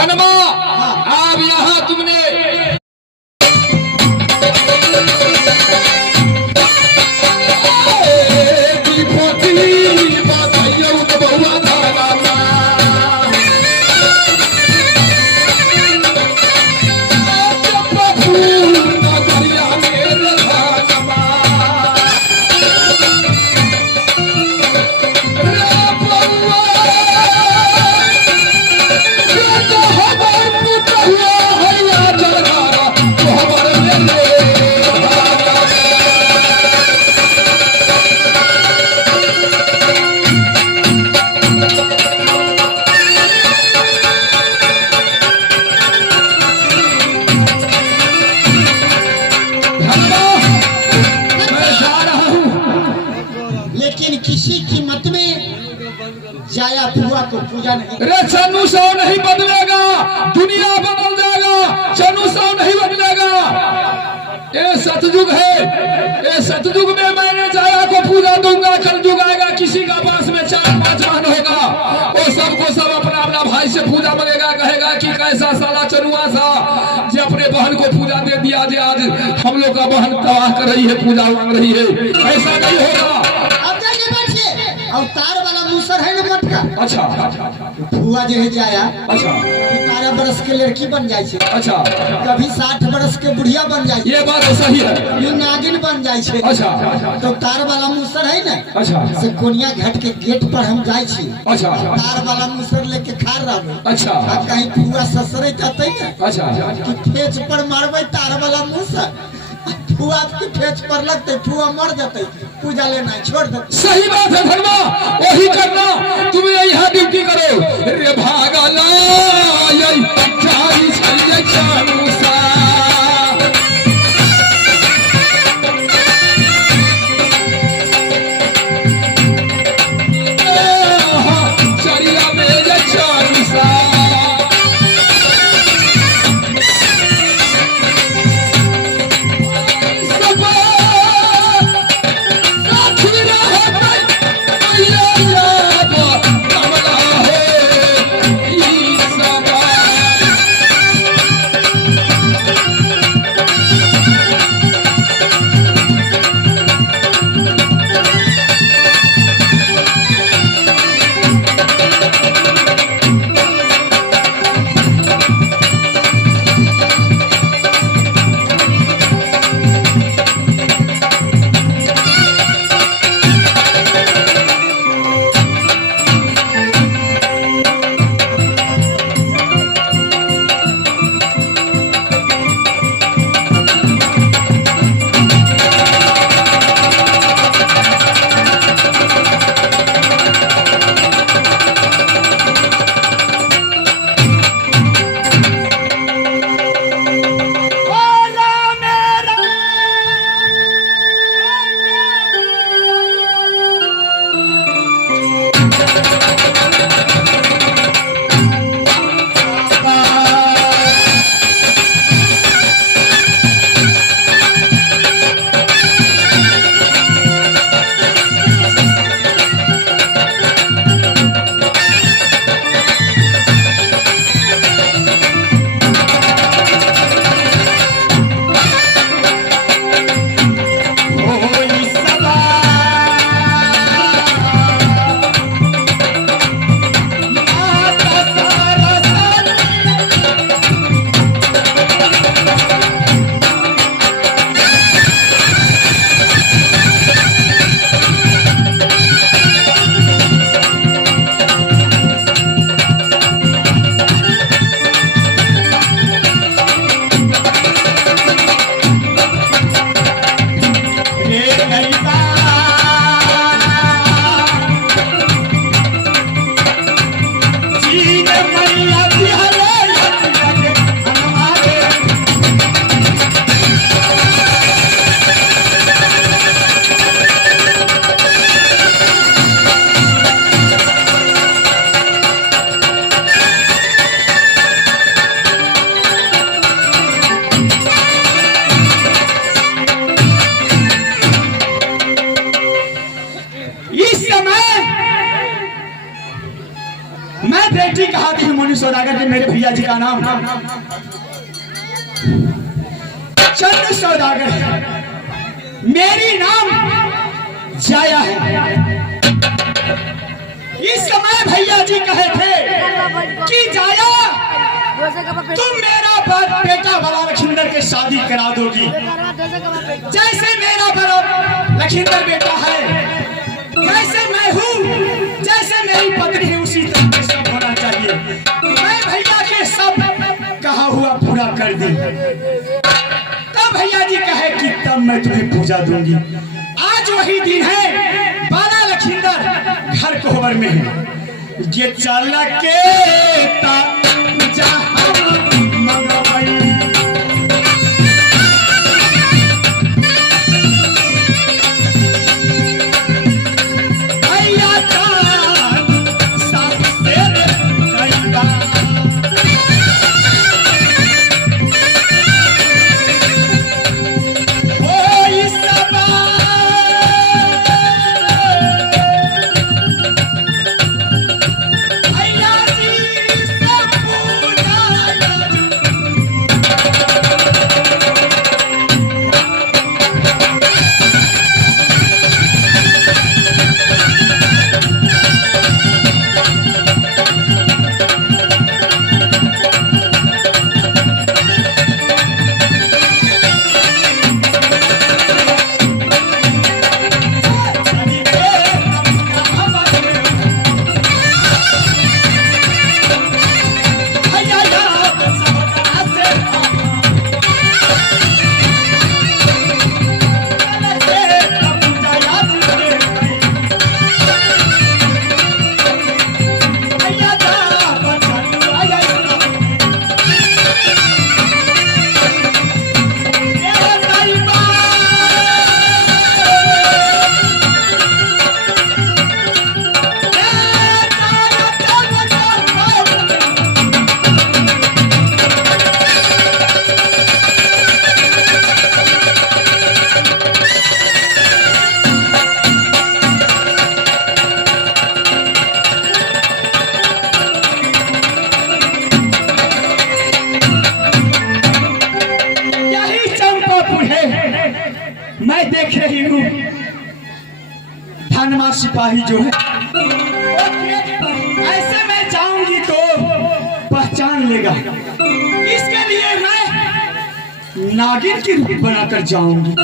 धनमा अब यहाँ तुमने जाया फुआ को पूजा नहीं। रे चन्नू सौ नहीं बदलेगा, दुनिया बदल जाएगा, चन्नू सौ नहीं बदलेगा। ये सतयुग है, ये सतयुग में मैंने जाया को पूजा दूंगा। कल युग आएगा, किसी का पास में 4-5 वाहन होगा, वो सबको सब अपना अपना भाई से पूजा मांगेगा, कहेगा कि कैसा साला चनुआ सा जो अपने बहन को पूजा दे दिया, जो आज हम लोग का बहन तबाह कर रही है, पूजा मांग रही है। ऐसा नहीं होगा। अवतार वाला मूसर है ना मटका। अच्छा फुआ जो है जाया, अच्छा 12 बरस के लड़की बन जाए, अच्छा कभी 60 बरस के बुढ़िया बन जाए, ये बात तो सही है, ये नागिन बन जाए। अच्छा तो अवतार वाला मूसर है ना, अच्छा से कोनिया घाट के गेट पर हम जाए, अच्छा अवतार वाला मूसर लेके खार रहा, अच्छा कहीं फुआ ससुरे जाते ना, अच्छा कि फेच पर मारबे तार वाला मूसर, फुआ के फेच पर लगते, फुआ मर जाते, पूजा लेना छोड़ देते। सही बात है धर्मा, वही करना। तुम यहाँ ड्यूटी करो। रे भागा ला मेरे भैया जी का नाम चंद्र सौदागर है, मेरी नाम जाया है। इस समय भैया जी कहे थे कि जाया तुम मेरा बेटा बड़ा लखिंदर के शादी करा दोगी। जैसे मेरा बड़ा लखिंदर बेटा है, जैसे मैं हूँ, जैसे मेरी पत्नी है, उसी तरह के सब होना चाहिए। मैं भैया के सब कहा हुआ पूरा कर दी। तब भैया जी कहे कि तब मैं तुम्हें पूजा दूंगी। आज वही दिन है, बाला लखिंदर घर कोहबर में है। ये चल के मैं देख रही हूँ धनवा सिपाही जो है, ऐसे मैं जाऊंगी तो पहचान लेगा। इसके लिए मैं नागिन की रूप बनाकर जाऊंगी।